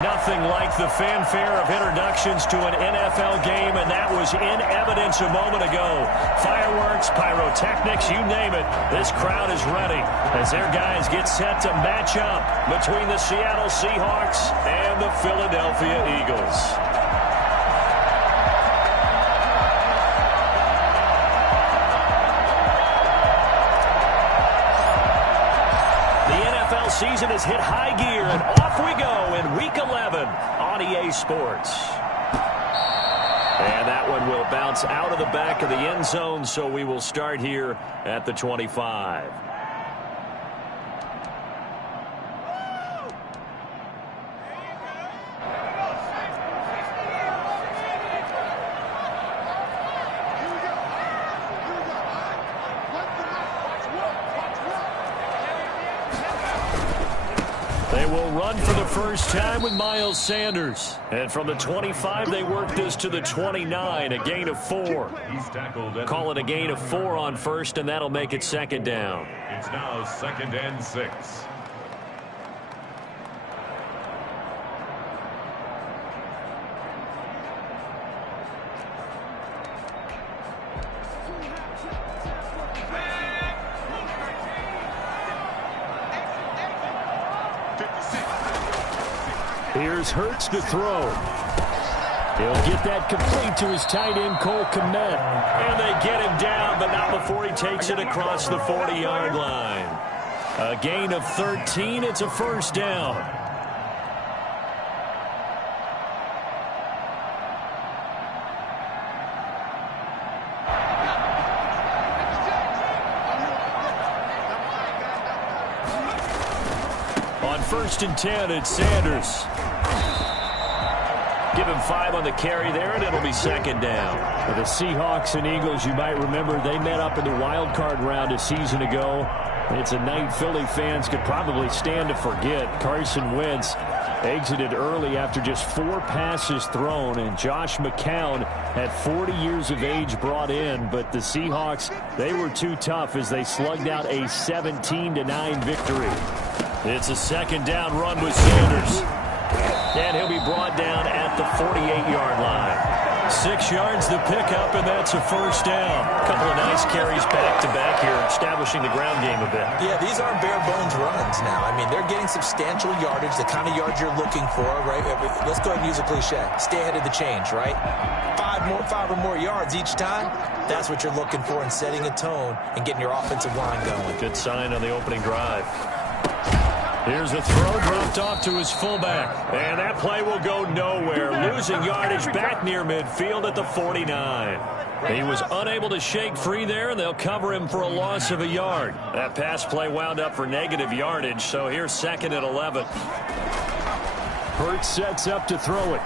Nothing like the fanfare of introductions to an NFL game, and that was in evidence a moment ago. Fireworks, pyrotechnics, you name it. This crowd is ready as their guys get set to match up between the Seattle Seahawks and the Philadelphia Eagles. Season has hit high gear, and off we go in Week 11 on EA Sports. And that one will bounce out of the back of the end zone, so we will start here at the 25. They will run for the first time with Miles Sanders. And from the 25, they work this to the 29, a gain of 4. Call it a gain of 4 on first, and that'll make it second down. It's now 2nd and 6. Here's Hurts to throw. He'll get that complete to his tight end, Cole Kmet. And they get him down, but not before he takes it across the 40-yard line. A gain of 13. It's a first down. On 1st and 10, it's Sanders. Give him 5 on the carry there, and it'll be second down. For the Seahawks and Eagles, you might remember they met up in the wild card round a season ago. It's a night Philly fans could probably stand to forget. Carson Wentz exited early after just 4 passes thrown, and Josh McCown at 40 years of age brought in, but the Seahawks, they were too tough as they slugged out a 17-9 victory. It's a second down run with Sanders. And he'll be brought down at the 48-yard line. 6 yards the pickup, and that's a first down. A couple of nice carries back-to-back here, establishing the ground game a bit. Yeah, these aren't bare-bones runs now. I mean, they're getting substantial yardage, the kind of yards you're looking for, right? Let's go ahead and use a cliche. Stay ahead of the change, right? 5 or more yards each time. That's what you're looking for in setting a tone and getting your offensive line going. Good sign on the opening drive. Here's a throw dropped off to his fullback. And that play will go nowhere. Losing yardage back near midfield at the 49. He was unable to shake free there, and they'll cover him for a loss of a yard. That pass play wound up for negative yardage, so here's 2nd and 11. Hurts sets up to throw it.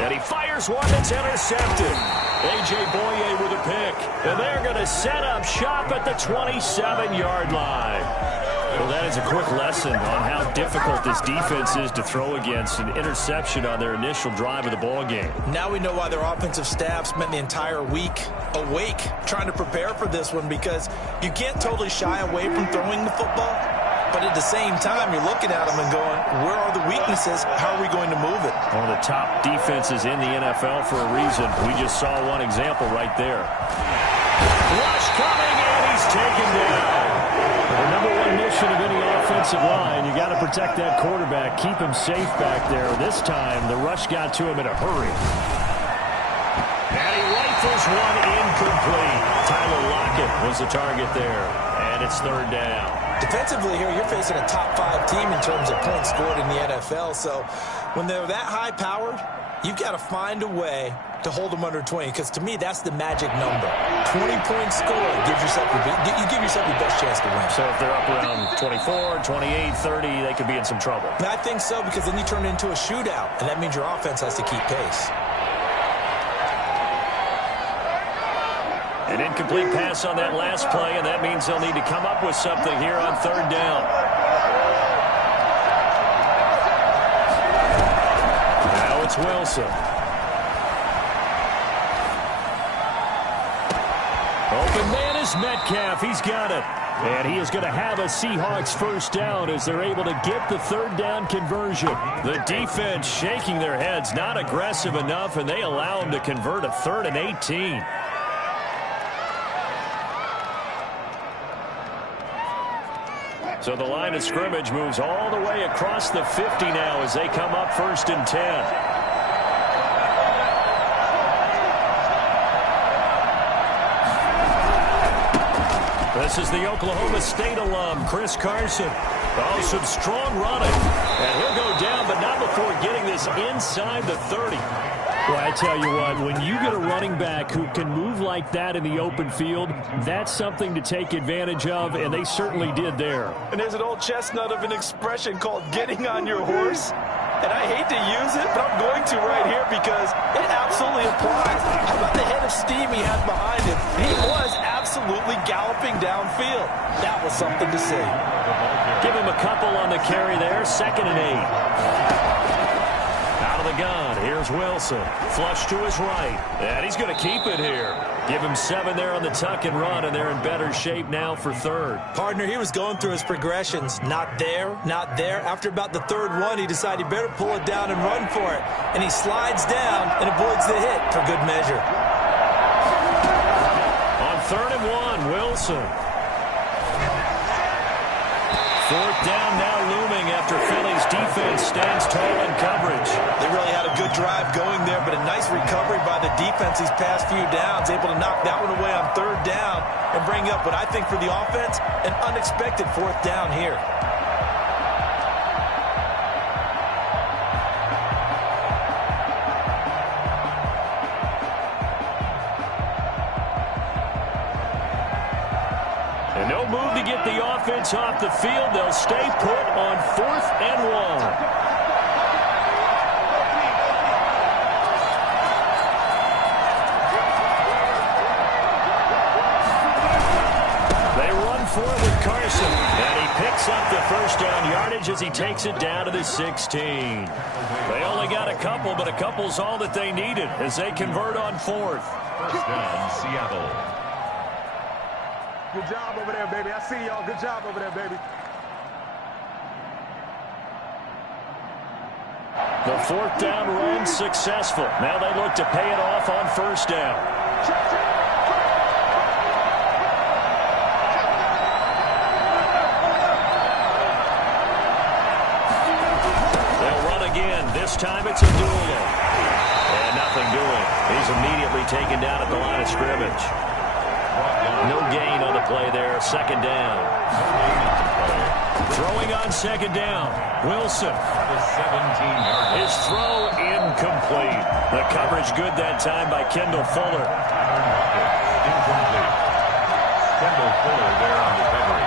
And he fires one that's intercepted. A.J. Boye with a pick. And they're going to set up shop at the 27-yard line. Well, that is a quick lesson on how difficult this defense is to throw against. An interception on their initial drive of the ball game. Now we know why their offensive staff spent the entire week awake trying to prepare for this one, because you can't totally shy away from throwing the football. But at the same time, you're looking at them and going, where are the weaknesses? How are we going to move it? One of the top defenses in the NFL for a reason. We just saw one example right there. Rush coming, and he's taken down. The number one mission of any offensive line, you got to protect that quarterback, keep him safe back there. This time, the rush got to him in a hurry. And he rifles one incomplete. Tyler Lockett was the target there, and it's 3rd down. Defensively here, you're facing a top-5 team in terms of points scored in the NFL, so when they're that high-powered, you've got to find a way to hold them under 20, because to me, that's the magic number. 20 points scored gives yourself you give yourself your best chance to win. So if they're up around 24, 28, 30, they could be in some trouble. I think so, because then you turn it into a shootout, and that means your offense has to keep pace. An incomplete pass on that last play, and that means they'll need to come up with something here on 3rd down. Now it's Wilson. Open man is Metcalf. He's got it. And he is going to have a Seahawks first down as they're able to get the third down conversion. The defense shaking their heads, not aggressive enough, and they allow him to convert a 3rd and 18. So the line of scrimmage moves all the way across the 50 now as they come up 1st and 10. This is the Oklahoma State alum, Chris Carson. Oh, some strong running. And he'll go down, but not before getting this inside the 30. Well, I tell you what, when you get a running back who can move like that in the open field, that's something to take advantage of, and they certainly did there. And there's an old chestnut of an expression called getting on your horse. And I hate to use it, but I'm going to right here because it absolutely applies. How about the head of steam he had behind him? He was absolutely galloping downfield. That was something to see. Give him a couple on the carry there. 2nd and 8. Out of the gun, here's Wilson. Flush to his right, and he's going to keep it here. Give him 7 there on the tuck and run, and they're in better shape now for 3rd. Partner, he was going through his progressions. Not there, not there. After about the 3rd one, he decided he better pull it down and run for it. And he slides down and avoids the hit for good measure. On 3rd and 1, Wilson. 4th down now looming after Philly's defense stands tall in coverage. They really had a good drive going there, but a nice recovery by the defense these past few downs, able to knock that one away on 3rd down and bring up what I think for the offense, an unexpected 4th down here. And no move to get the offense off the field. They'll stay put on 4th and 1. For it with Carson, and he picks up the first down yardage as he takes it down to the 16. They only got a couple, but a couple's all that they needed as they convert on 4th. First down, Seattle. Good job over there, baby. I see y'all. Good job over there, baby. The 4th down run successful. Now they look to pay it off on 1st down. This time it's a duel. And nothing doing. He's immediately taken down at the line of scrimmage. No gain on the play there. 2nd down. Throwing on 2nd down. Wilson. His throw incomplete. The coverage good that time by Kendall Fuller. Incomplete. Kendall Fuller there on the recovery.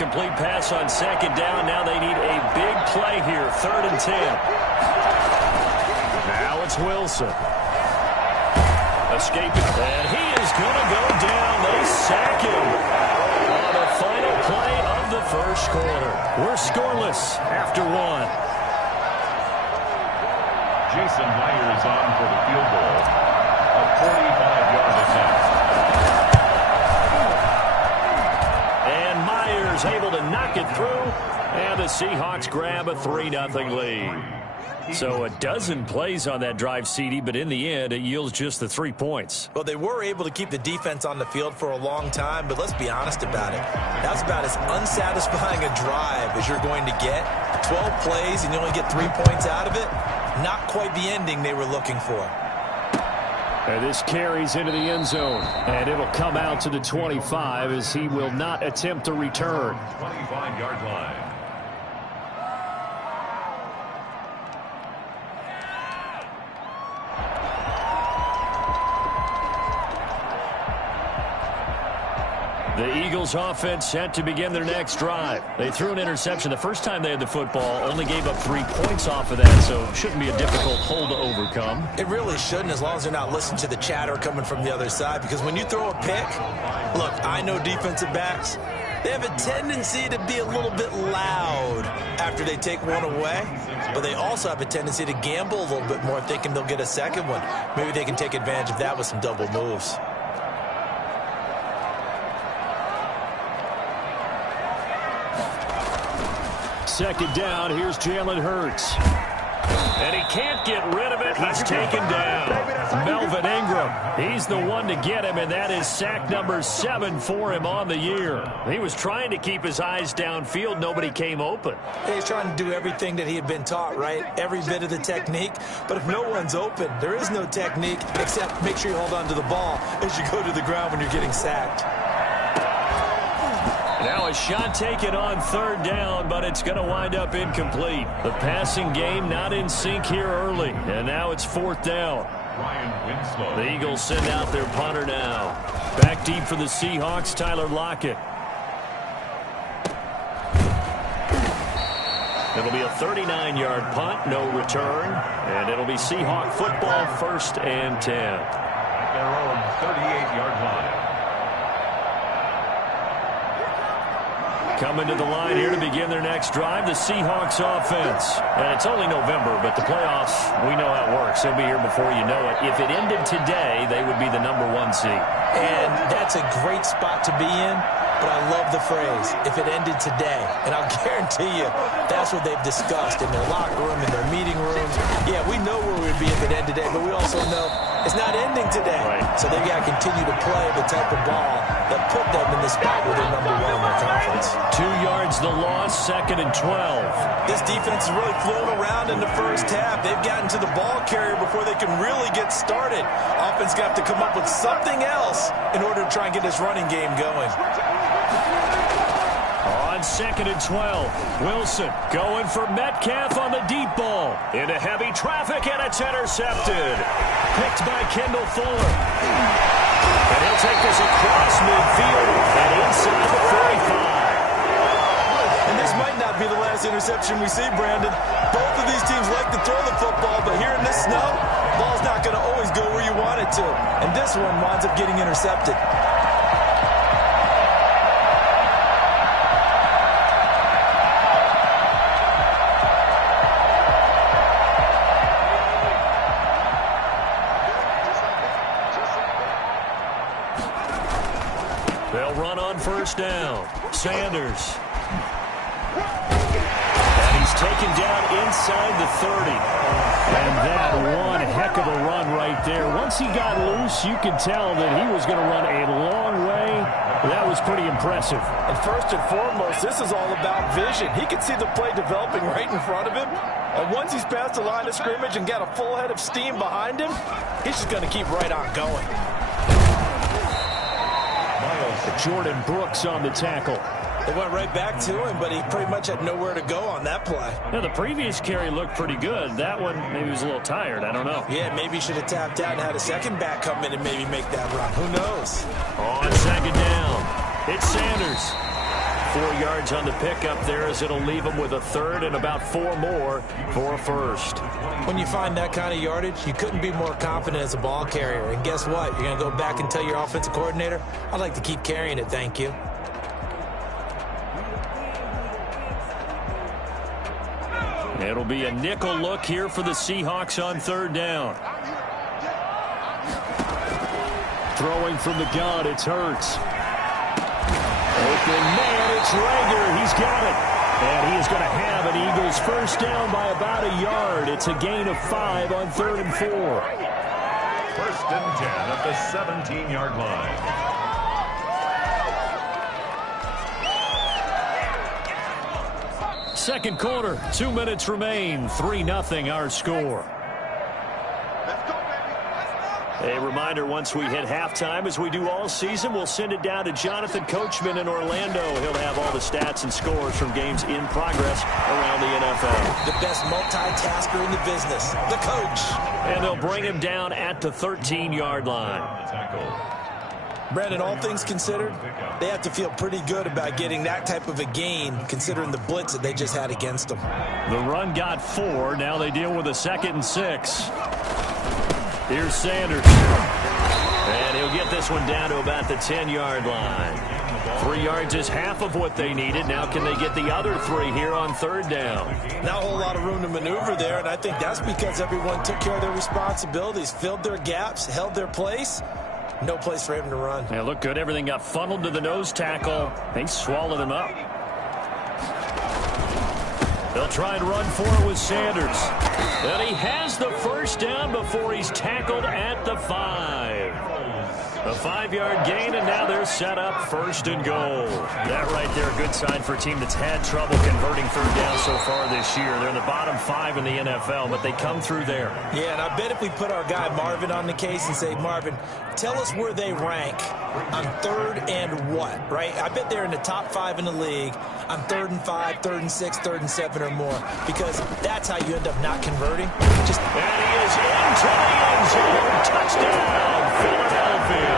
Complete pass on 2nd down. Now they need a big play here. 3rd and 10. Now it's Wilson. Escaping. And he is going to go down. They sack him on the final play of the 1st quarter. We're scoreless after 1. Jason Myers on for the field goal. A 45-yard attempt. Able to knock it through, and the Seahawks grab a 3-0 lead. So a dozen plays on that drive, CD, but in the end, it yields just the 3 points. Well, they were able to keep the defense on the field for a long time, but let's be honest about it. That's about as unsatisfying a drive as you're going to get. 12 plays, and you only get 3 points out of it. Not quite the ending they were looking for. And this carries into the end zone, and it'll come out to the 25 as he will not attempt to return. 25-yard line. The Eagles offense set to begin their next drive. They threw an interception the first time they had the football, only gave up 3 points off of that, so it shouldn't be a difficult hole to overcome. It really shouldn't, as long as they're not listening to the chatter coming from the other side, because when you throw a pick, look, I know defensive backs, they have a tendency to be a little bit loud after they take one away, but they also have a tendency to gamble a little bit more, thinking they'll get a second one. Maybe they can take advantage of that with some double moves. Second down, here's Jalen Hurts. And he can't get rid of it. He's taken down. Melvin Ingram, he's the one to get him, and that is sack number 7 for him on the year. He was trying to keep his eyes downfield. Nobody came open. He's trying to do everything that he had been taught, right? Every bit of the technique. But if no one's open, there is no technique except make sure you hold on to the ball as you go to the ground when you're getting sacked. Now a shot taken on third down, but it's going to wind up incomplete. The passing game not in sync here early, and now it's fourth down. The Eagles send out their punter now. Back deep for the Seahawks, Tyler Lockett. It'll be a 39-yard punt, no return, and it'll be Seahawk football, 1st and 10. At their own 38-yard line. Coming to the line here to begin their next drive, the Seahawks offense. And it's only November, but the playoffs, we know how it works. They'll be here before you know it. If it ended today, they would be the number 1 seed. And that's a great spot to be in, but I love the phrase, if it ended today. And I'll guarantee you, that's what they've discussed in their locker room, in their meeting rooms. Yeah, we know where we'd be if it ended today, but we also know it's not ending today. Right. So they've got to continue to play the type of ball that put them in the spot where they're number 1 in their conference. 2 yards the loss, 2nd and 12. This defense is really floating around in the first half. They've gotten to the ball carrier before they can really get started. Offense got to come up with something else in order to try and get this running game going. On 2nd and 12, Wilson going for Metcalf on the deep ball. Into heavy traffic, and it's intercepted. Picked by Kendall Fuller. And he'll take this across midfield and inside the 45. And this might not be the last interception we see, Brandon. Both of these teams like to throw the football, but here in this snow, ball's not going to always go where you want it to. And this one winds up getting intercepted. They'll run on first down. Sanders. And he's taken down inside the 30. And that one heck of a run right there. Once he got loose, you could tell that he was going to run a long way. That was pretty impressive. And first and foremost, this is all about vision. He can see the play developing right in front of him. And once he's past the line of scrimmage and got a full head of steam behind him, he's just going to keep right on going. Jordan Brooks on the tackle. They went right back to him, but he pretty much had nowhere to go on that play. Now, the previous carry looked pretty good. That one, maybe he was a little tired. I don't know. Yeah, maybe he should have tapped out and had a second back come in and maybe make that run. Who knows? On 2nd down, it's Sanders. 4 yards on the pickup there as it'll leave him with a 3rd and about 4 more for a 1st. When you find that kind of yardage, you couldn't be more confident as a ball carrier. And guess what? You're going to go back and tell your offensive coordinator, I'd like to keep carrying it, thank you. It'll be a nickel look here for the Seahawks on 3rd down. Throwing from the gun, it's Hurts. Open man, it's Rager. He's got it. And he is going to have an Eagles first down by about a yard. It's a gain of 5 on 3rd and 4. 1st and 10 at the 17-yard line. Second quarter, 2 minutes remain. 3-0 our score. A reminder, once we hit halftime, as we do all season, we'll send it down to Jonathan Coachman in Orlando. He'll have all the stats and scores from games in progress around the NFL. The best multitasker in the business, the coach. And they'll bring him down at the 13-yard line. Brandon, all things considered, they have to feel pretty good about getting that type of a gain, considering the blitz that they just had against them. The run got 4. Now they deal with a 2nd and 6. Here's Sanders. And he'll get this one down to about the 10-yard line. 3 yards is half of what they needed. Now can they get the other 3 here on 3rd down? Not a whole lot of room to maneuver there, and I think that's because everyone took care of their responsibilities, filled their gaps, held their place. No place for him to run. Yeah, look good. Everything got funneled to the nose tackle. They swallowed him up. They'll try and run for it with Sanders. And he has the first down before he's tackled at the 5. A 5-yard gain, and now they're set up 1st and goal. That right there, a good sign for a team that's had trouble converting 3rd down so far this year. They're in the bottom 5 in the NFL, but they come through there. Yeah, and I bet if we put our guy Marvin on the case and say, Marvin, tell us where they rank on 3rd and what, right? I bet they're in the top 5 in the league on 3rd and 5, 3rd and 6, 3rd and 7 or more, because that's how you end up not converting. And he is into the end zone. Touchdown, Philadelphia.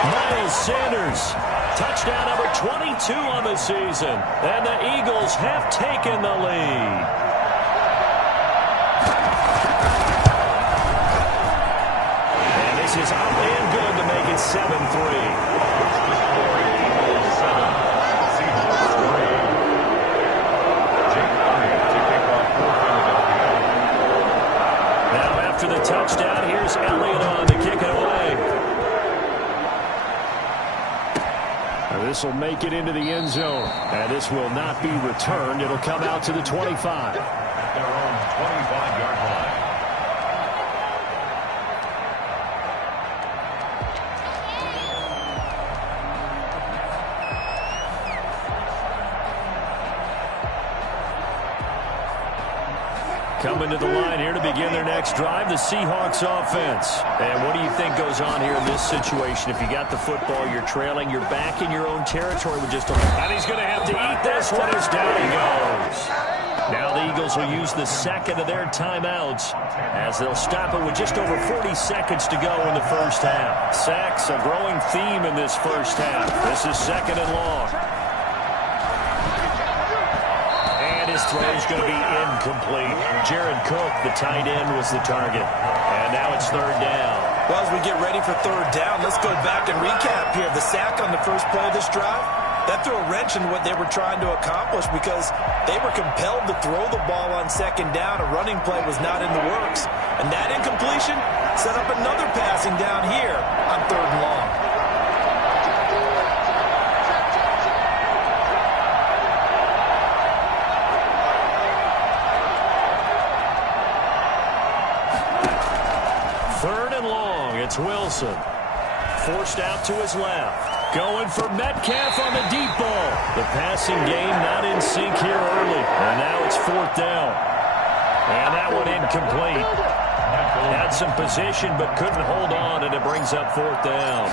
Miles Sanders, touchdown number 22 on the season. And the Eagles have taken the lead. And this is up and good to make it 7-3. After the touchdown, here's Elliott on to kick it away. This will make it into the end zone. And this will not be returned. It'll come out to the 25. At their own 25-yard line. Coming to the line here to begin their next drive, the Seahawks offense. And what do you think goes on here in this situation? If you got the football, you're trailing, you're back in your own territory with just a... And he's going to have to eat this one as down he goes. Now the Eagles will use the 2nd of their timeouts as they'll stop it with just over 40 seconds to go in the first half. Sacks, a growing theme in this first half. This is 2nd and long. His throw is going to be incomplete. Jared Cook, the tight end, was the target. And now it's 3rd down. Well, as we get ready for 3rd down, let's go back and recap here. The sack on the first play of this drive, that threw a wrench in what they were trying to accomplish because they were compelled to throw the ball on 2nd down. A running play was not in the works. And that incompletion set up another passing down here on 3rd and long. It's Wilson. Forced out to his left. Going for Metcalf on the deep ball. The passing game not in sync here early. And now it's 4th down. And that one incomplete. Had some position but couldn't hold on, and it brings up 4th down.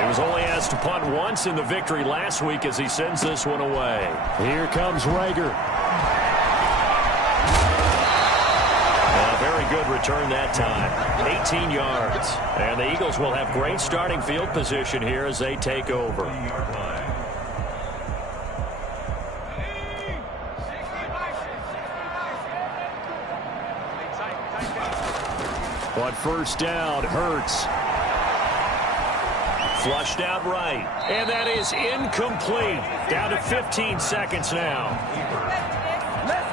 He was only asked to punt once in the victory last week as he sends this one away. Here comes Rager. Good return that time. 18 yards. And the Eagles will have great starting field position here as they take over. On 1st down, Hurts. Flushed out right. And that is incomplete. Down to 15 seconds now.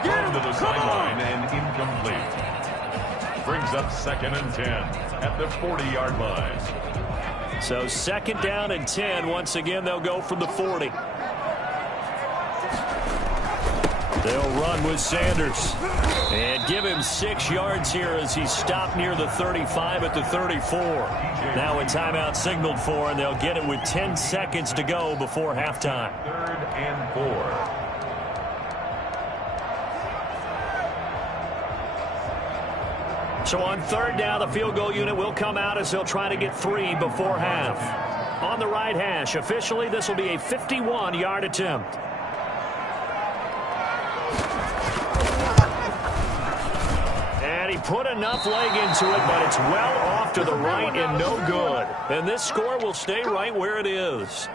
Thrown to the sideline and incomplete. Brings up 2nd and 10 at the 40-yard line. So 2nd down and 10. Once again, they'll go from the 40. They'll run with Sanders. And give him 6 yards here as he's stopped near the 35 at the 34. Now a timeout signaled for, and they'll get it with 10 seconds to go before halftime. 3rd and 4. So on 3rd down, the field goal unit will come out as they'll try to get 3 before half. On the right hash, officially, this will be a 51-yard attempt. And He put enough leg into it, but it's well off to the right and no good. And this score will stay right where it is.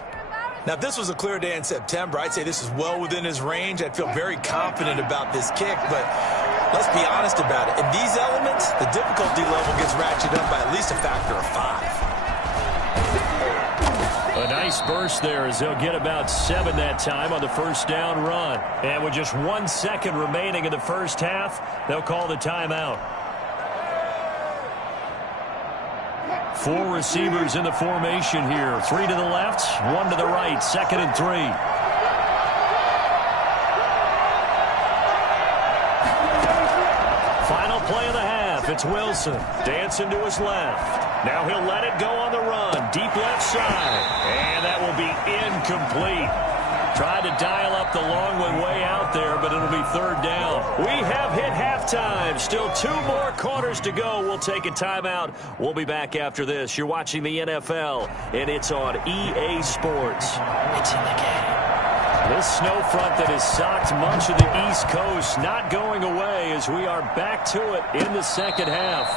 Now, if this was a clear day in September, I'd say this is well within his range. I'd feel very confident about this kick, but let's be honest about it. In these elements, the difficulty level gets ratcheted up by at least a factor of 5. A nice burst there as they'll get about 7 that time on the first down run. And with just 1 second remaining in the first half, they'll call the timeout. 4 receivers in the formation here. 3 to the left, 1 to the right. 2nd and 3. Final play of the half. It's Wilson dancing to his left. Now he'll let it go on the run. Deep left side. And that will be incomplete. Tried to dial up the long one way out there, but it'll be 3rd down. We have hit halftime. Still 2 more quarters to go. We'll take a timeout. We'll be back after this. You're watching the NFL, and it's on EA Sports. It's in the game. This snow front that has socked much of the East Coast not going away as we are back to it in the second half.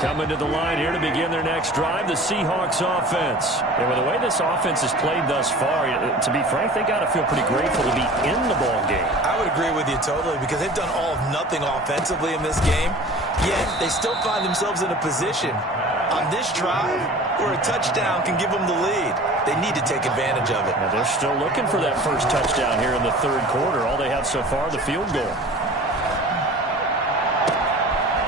Coming to the line here to begin their next drive, the Seahawks offense. And with the way this offense has played thus far, to be frank, they got to feel pretty grateful to be in the ball game. I would agree with you totally because they've done all of nothing offensively in this game, yet they still find themselves in a position on this drive where a touchdown can give them the lead. They need to take advantage of it. Now they're still looking for that first touchdown here in the 3rd quarter. All they have so far, the field goal.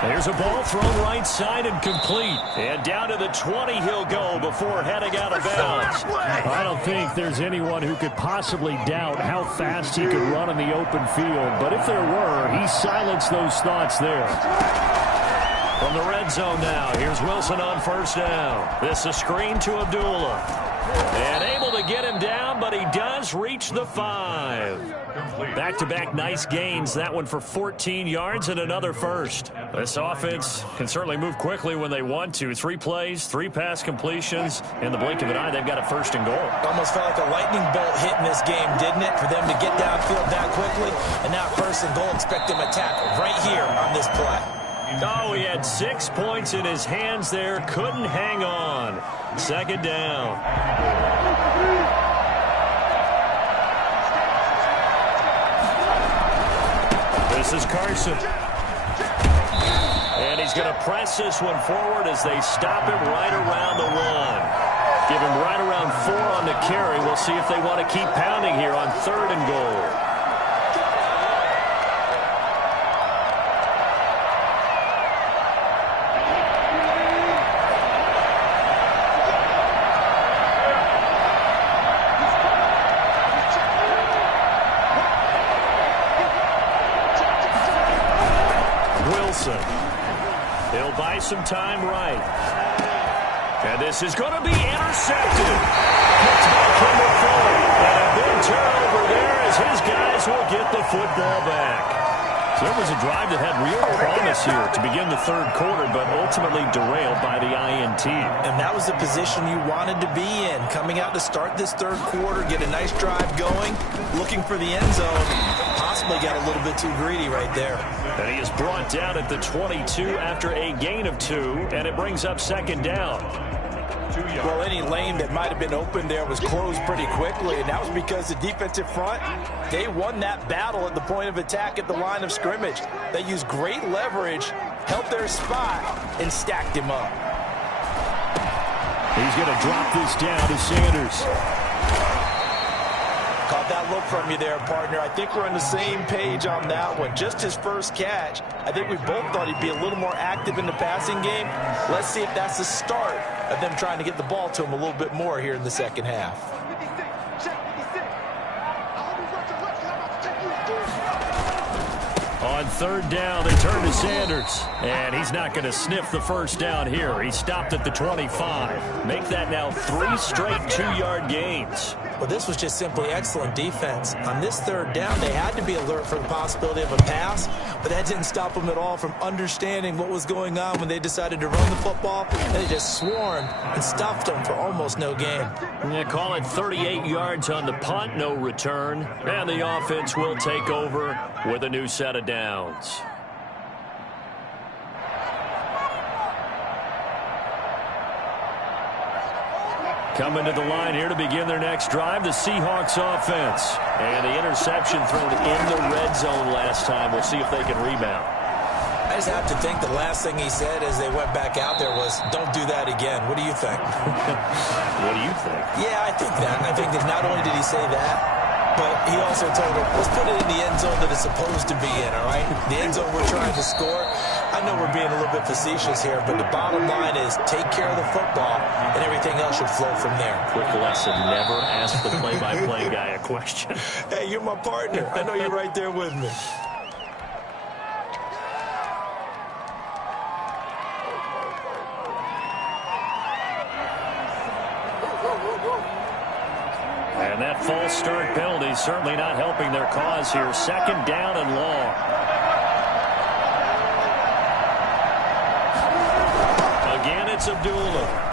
There's a ball thrown right side and complete. And down to the 20 he'll go before heading out of bounds. I don't think there's anyone who could possibly doubt how fast he could run in the open field. But if there were, he silenced those thoughts there. From the red zone now, here's Wilson on 1st down. This is a screen to Abdullah. And able to get him down, but he does reach the 5. Back-to-back nice gains. That one for 14 yards and another first. This offense can certainly move quickly when they want to. 3 plays, 3 pass completions. In the blink of an eye, they've got a 1st and goal. Almost felt like a lightning bolt hit in this game, didn't it? For them to get downfield that quickly. And now 1st and goal, expect them to tackle right here on this play. Oh, he had 6 points in his hands there. Couldn't hang on. 2nd down. This is Carson. And he's going to press this one forward as they stop him right around the 1. Give him right around 4 on the carry. We'll see if they want to keep pounding here on 3rd and goal. He'll buy some time right. And this is going to be intercepted. Picked by Kendall Fuller. And a big turnover there as his guys will get the football back. So there was a drive that had real promise here to begin the 3rd quarter, but ultimately derailed by the INT. And that was the position you wanted to be in. Coming out to start this 3rd quarter, get a nice drive going, looking for the end zone. Possibly got a little bit too greedy right there. And he is brought down at the 22 after a gain of 2, and it brings up 2nd down. Well, any lane that might have been open there was closed pretty quickly, and that was because the defensive front, they won that battle at the point of attack at the line of scrimmage. They used great leverage, held their spot, and stacked him up. He's going to drop this down to Sanders. Caught that look from you there, partner. I think we're on the same page on that one. Just his first catch. I think we both thought he'd be a little more active in the passing game. Let's see if that's the start of them trying to get the ball to him a little bit more here in the second half. On 3rd down, they turn to Sanders. And he's not going to sniff the 1st down here. He stopped at the 25. Make that now 3 straight 2-yard gains. Well, this was just simply excellent defense. On this third down, they had to be alert for the possibility of a pass, but that didn't stop them at all from understanding what was going on when they decided to run the football, and they just swarmed and stuffed them for almost no gain. Yeah, call it 38 yards on the punt, no return, and the offense will take over with a new set of downs. Coming to the line here to begin their next drive, the Seahawks offense. And the interception thrown in the red zone last time. We'll see if they can rebound. I just have to think the last thing he said as they went back out there was, don't do that again. What do you think? What do you think? Yeah, I think that. I think that not only did he say that, but he also told them, let's put it in the end zone that it's supposed to be in, all right? The end zone we're trying to score. I know we're being a little bit facetious here, but the bottom line is take care of the football, and everything else should flow from there. Quick lesson, never ask the play-by-play guy a question. Hey, you're my partner. I know you're right there with me. And that false start penalty certainly not helping their cause here. Second down and long. Again, it's Abdullah.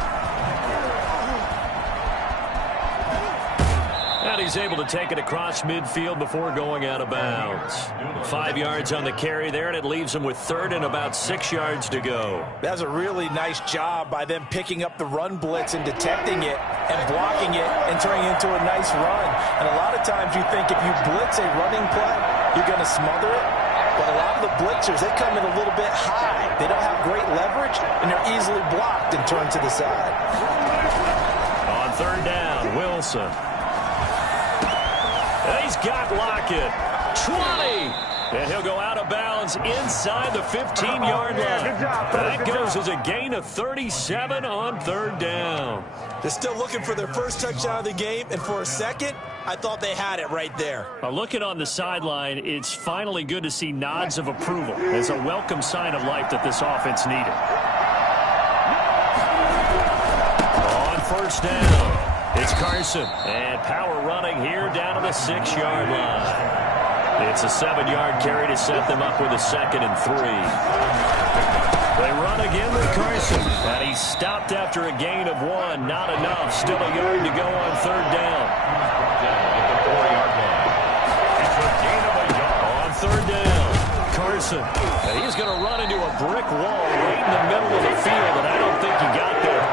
And he's able to take it across midfield before going out of bounds. 5 yards on the carry there, and it leaves him with third and about 6 yards to go. That's a really nice job by them picking up the run blitz and detecting it and blocking it and turning it into a nice run. And a lot of times you think if you blitz a running play, you're going to smother it. But a lot of the blitzers, they come in a little bit high. They don't have great leverage, and they're easily blocked and turned to the side. On third down, Wilson. He's got Lockett. 20. And he'll go out of bounds inside the 15-yard line. That goes as a gain of 37 on third down. They're still looking for their first touchdown of the game, and for a second, I thought they had it right there. Looking on the sideline, it's finally good to see nods of approval. It's a welcome sign of life that this offense needed. On first down, it's Carson. And power running here down to the 6-yard line. It's a 7-yard carry to set them up with a 2nd and 3. They run again with Carson. And he's stopped after a gain of 1. Not enough. Still a yard to go on third down. On third down, Carson. And he's going to run into a brick wall right in the middle of the field, and I don't think he got there.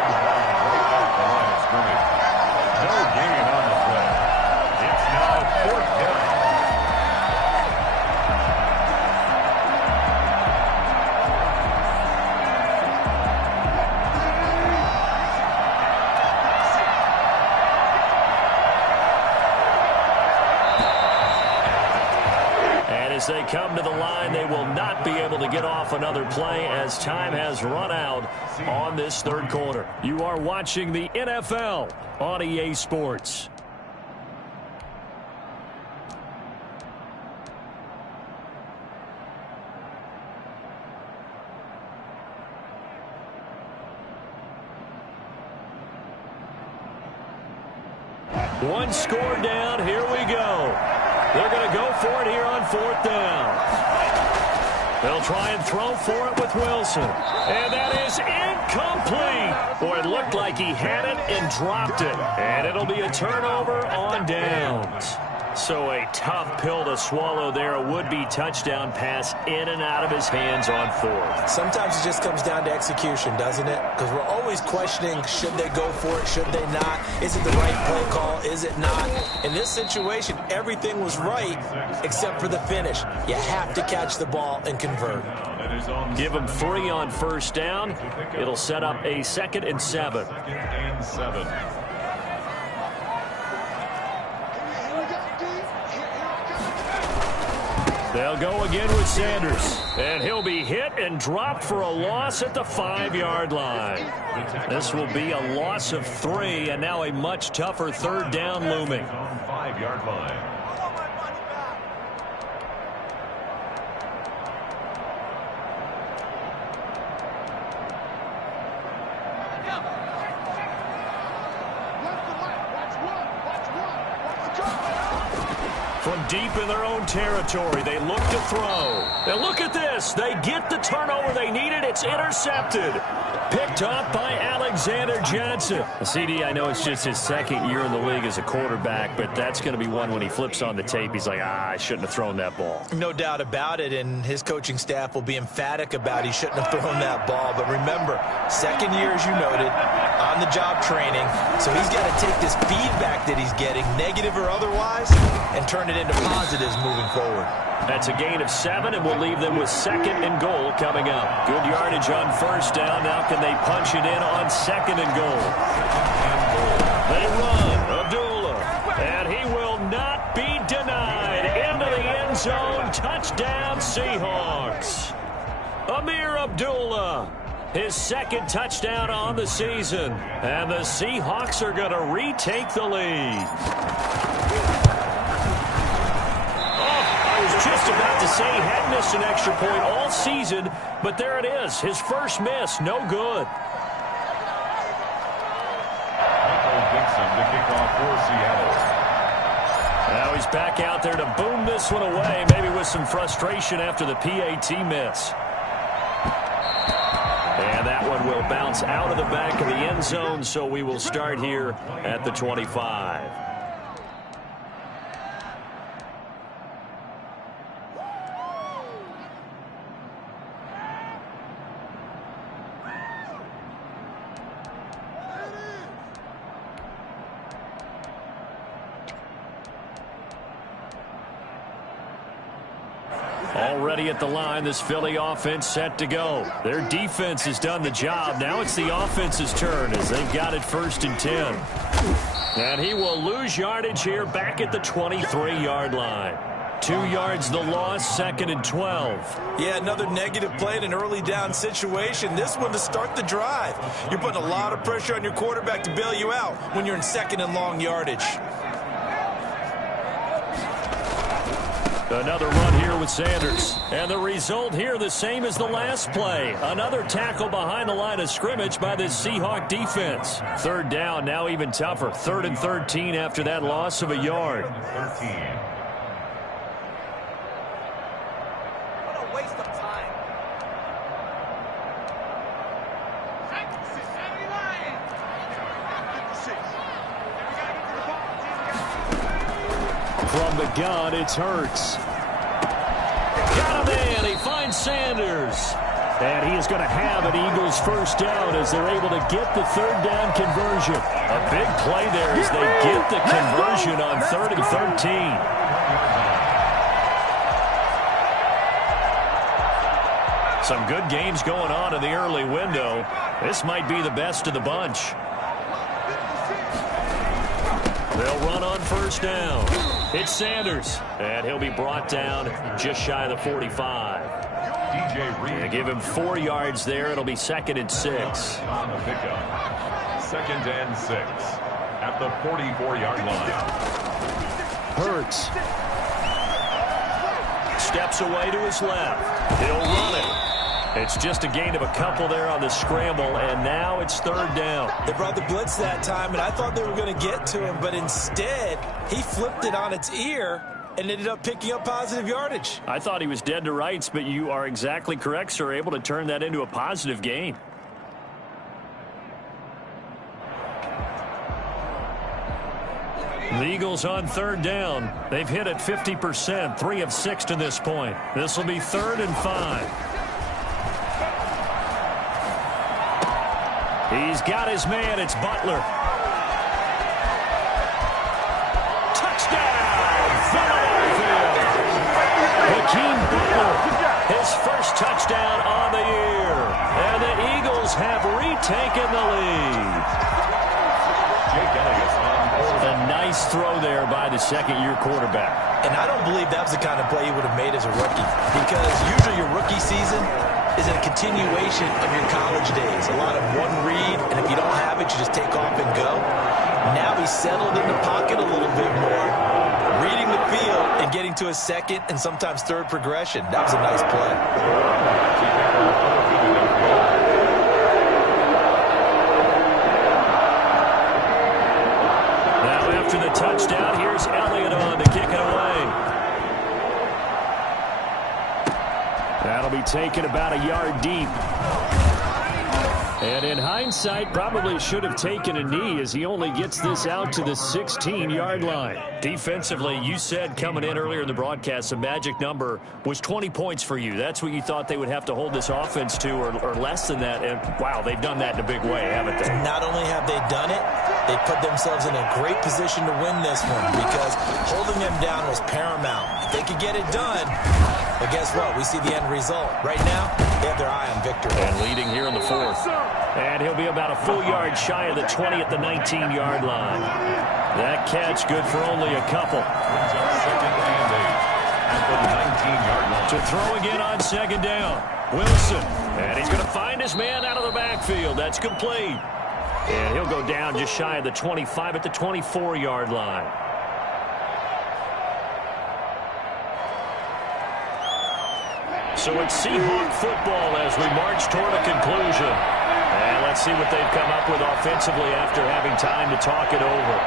No gain on the play. It's now 4th down. As they come to the line, they will not be able to get off another play as time has run out on this third quarter. You are watching the NFL on EA Sports. One score down. Here we go. They're going to go for it here on fourth down. They'll try and throw for it with Wilson. And that is incomplete. Boy, it looked like he had it and dropped it. And it'll be a turnover on downs. So a tough pill to swallow there. A would-be touchdown pass in and out of his hands on fourth. Sometimes it just comes down to execution, doesn't it? Because we're always questioning, should they go for it, should they not? Is it the right play call? Is it not? In this situation, everything was right except for the finish. You have to catch the ball and convert. Give him 3 on first down. It'll set up a 2nd and 7. They'll go again with Sanders. And he'll be hit and dropped for a loss at the 5-yard line. This will be a loss of 3, and now a much tougher third down looming. 5-yard line. From deep in their own territory, they look to throw. And look at this. They get the turnover they needed. It's intercepted. Picked off by Alexander Johnson. CD, I know it's just his second year in the league as a quarterback, but that's going to be one when he flips on the tape. He's like, I shouldn't have thrown that ball. No doubt about it, and his coaching staff will be emphatic about he shouldn't have thrown that ball. But remember, second year, as you noted, on-the-job training. So he's got to take this feedback that he's getting, negative or otherwise, and turn it into positives moving forward. That's a gain of 7, and we'll leave them with 2nd and goal coming up. Good yardage on first down. Now can they punch it in on 2nd and goal? They run. Abdullah. And he will not be denied. Into the end zone. Touchdown, Seahawks. Amir Abdullah. His 2nd touchdown on the season. And the Seahawks are going to retake the lead. Just about to say he had missed an extra point all season, but there it is. His first miss, no good. Michael Dixon to kick off for Seattle. Now he's back out there to boom this one away, maybe with some frustration after the PAT miss. And that one will bounce out of the back of the end zone, so we will start here at the 25. Already at the line, this Philly offense set to go. Their defense has done the job. Now it's the offense's turn as they've got it 1st and 10. And he will lose yardage here back at the 23-yard line. 2 yards the loss, 2nd and 12. Yeah, another negative play in an early down situation. This one to start the drive. You're putting a lot of pressure on your quarterback to bail you out when you're in 2nd and long yardage. Another run here with Sanders. And the result here the same as the last play. Another tackle behind the line of scrimmage by this Seahawk defense. 3rd down, now even tougher. 3rd and 13 after that loss of a yard. 13. What a waste of time. From the gun, it's Hurts. Got him in. He finds Sanders. And he is going to have an Eagles first down as they're able to get the 3rd down conversion. A big play there as they get the conversion on 3rd and 13. Some good games going on in the early window. This might be the best of the bunch. They'll run on first down. It's Sanders, and he'll be brought down just shy of the 45. DJ Reed. They give him 4 yards there. It'll be 2nd and 6. On the pickup. 2nd and 6 at the 44-yard line. Hurts. Steps away to his left. He'll run it. It's just a gain of a couple there on the scramble, and now it's 3rd down. They brought the blitz that time, and I thought they were going to get to him, but instead, he flipped it on its ear and ended up picking up positive yardage. I thought he was dead to rights, but you are exactly correct, sir. Able to turn that into a positive gain. The Eagles on 3rd down. They've hit it 50%, 3 of 6 to this point. This will be 3rd and 5. He's got his man. It's Butler. Touchdown, Philadelphia. Hakeem Butler, his first touchdown on the year. And the Eagles have retaken the lead. A nice throw there by the 2nd-year quarterback. And I don't believe that was the kind of play he would have made as a rookie, because usually your rookie season is a continuation of your college days. A lot of one read, and if you don't have it, you just take off and go. Now he's settled in the pocket a little bit more, reading the field and getting to a 2nd and sometimes 3rd progression. That was a nice play. Now after the touchdown, here's Elliott on to kick it away. taken about a yard deep. And in hindsight, probably should have taken a knee as he only gets this out to the 16-yard line. Defensively, you said coming in earlier in the broadcast, the magic number was 20 points for you. That's what you thought they would have to hold this offense to, or less than that. And, wow, they've done that in a big way, haven't they? Not only have they done it, they put themselves in a great position to win this one because holding them down was paramount. If they could get it done, but guess what? We see the end result. Right now, they have their eye on victory. And leading here in the fourth. And he'll be about a full yard shy of the 20 at the 19-yard line. That catch good for only a couple. Second and 8 at the 19-yard line. To throw again on second down. Wilson. And he's going to find his man out of the backfield. That's complete. And he'll go down just shy of the 25 at the 24-yard line. So it's Seahawk football as we march toward a conclusion. And let's see what they've come up with offensively after having time to talk it over.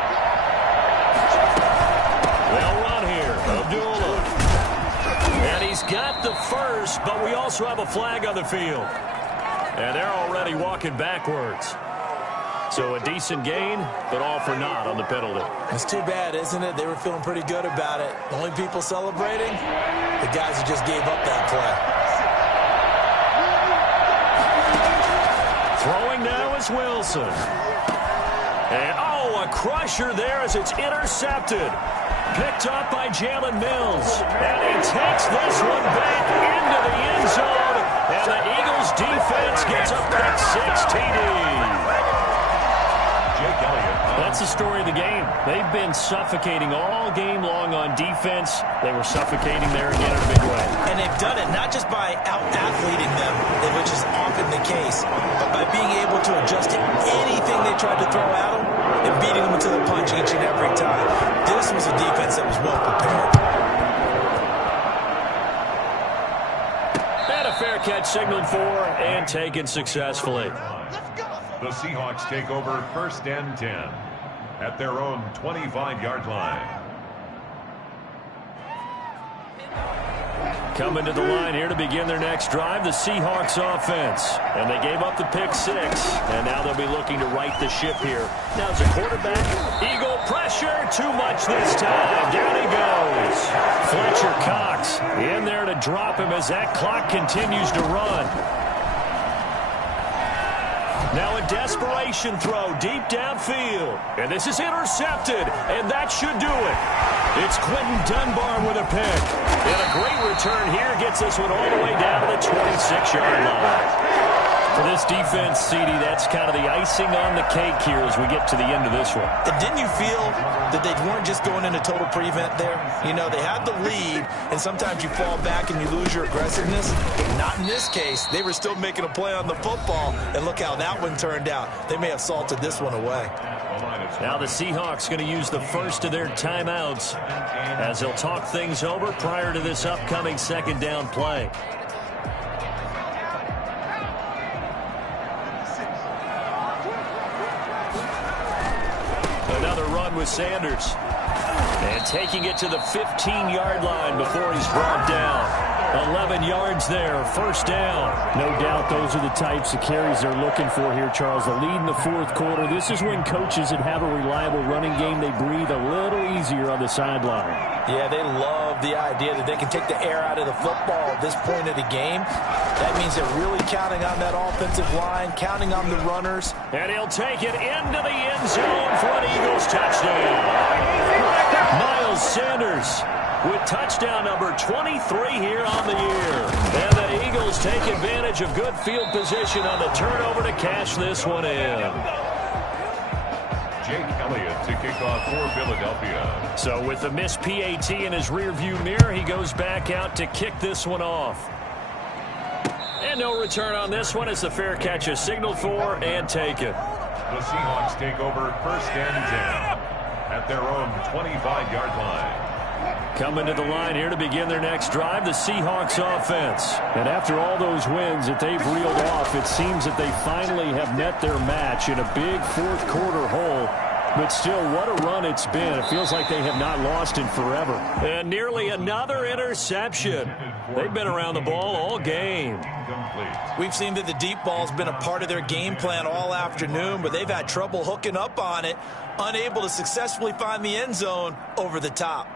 They'll run here. Abdullah. And he's got the first, but we also have a flag on the field. And they're already walking backwards. So a decent gain, but all for naught on the penalty. It's too bad, isn't it? They were feeling pretty good about it. The only people celebrating, the guys who just gave up that play. Throwing now is Wilson. And, oh, a crusher there as it's intercepted. Picked up by Jalen Mills. And he takes this one back into the end zone. And the Eagles defense gets a pick six TD. That's the story of the game. They've been suffocating all game long on defense. They were suffocating there again in a big way. And they've done it not just by out-athleting them, which is often the case, but by being able to adjust to anything they tried to throw at them and beating them to the punch each and every time. This was a defense that was well prepared. And a fair catch signaled for and taken successfully. The Seahawks take over first and 10 at their own 25-yard line. Coming to the line here to begin their next drive, the Seahawks offense. And they gave up the pick six, and now they'll be looking to right the ship here. Now as a quarterback, Eagle pressure, too much this time. Down he goes. Fletcher Cox in there to drop him as that clock continues to run. Now a desperation throw deep downfield. And this is intercepted, and that should do it. It's Quentin Dunbar with a pick. And a great return here gets this one all the way down to the 26-yard line. For this defense, CD, that's kind of the icing on the cake here as we get to the end of this one. And didn't you feel that they weren't just going into total prevent there? You know, they had the lead, and sometimes you fall back and you lose your aggressiveness. But not in this case. They were still making a play on the football, and look how that one turned out. They may have salted this one away. Now the Seahawks going to use the first of their timeouts as they'll talk things over prior to this upcoming second down play. Another run with Sanders. And taking it to the 15-yard line before he's brought down. 11 yards there, first down. No doubt those are the types of carries they're looking for here, Charles. The lead in the fourth quarter. This is when coaches that have a reliable running game, they breathe a little easier on the sideline. Yeah, they love the idea that they can take the air out of the football at this point of the game. That means they're really counting on that offensive line, counting on the runners. And he'll take it into the end zone for an Eagles touchdown. Miles Sanders with touchdown number 23 here on the year. And the Eagles take advantage of good field position on the turnover to cash this one in. Jake Elliott to kick off for Philadelphia. So with the missed PAT in his rearview mirror, he goes back out to kick this one off. And no return on this one as the fair catch is signaled for and taken. The Seahawks take over first and 10 at their own 25-yard line. Coming to the line here to begin their next drive, the Seahawks offense. And after all those wins that they've reeled off, it seems that they finally have met their match in a big fourth quarter hole. But still, what a run it's been. It feels like they have not lost in forever. And nearly another interception. They've been around the ball all game. We've seen that the deep ball's been a part of their game plan all afternoon, but they've had trouble hooking up on it, unable to successfully find the end zone over the top.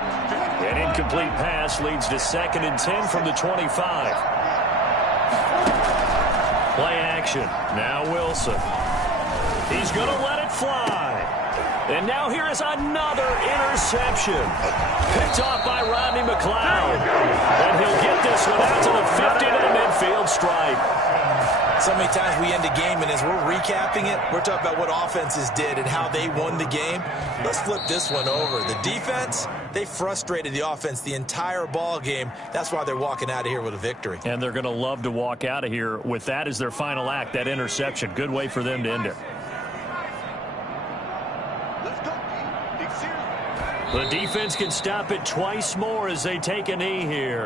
An incomplete pass leads to 2nd and 10 from the 25. Play action. Now Wilson. He's going to let it fly. And now here is another interception. Picked off by Rodney McLeod. And he'll get this one out to the 50 to the midfield stripe. So many times we end a game, and as we're recapping it, we're talking about what offenses did and how they won the game. Let's flip this one over. The defense, they frustrated the offense the entire ball game. That's why they're walking out of here with a victory. And they're going to love to walk out of here with that as their final act, that interception. Good way for them to end it. The defense can stop it twice more as they take a knee here.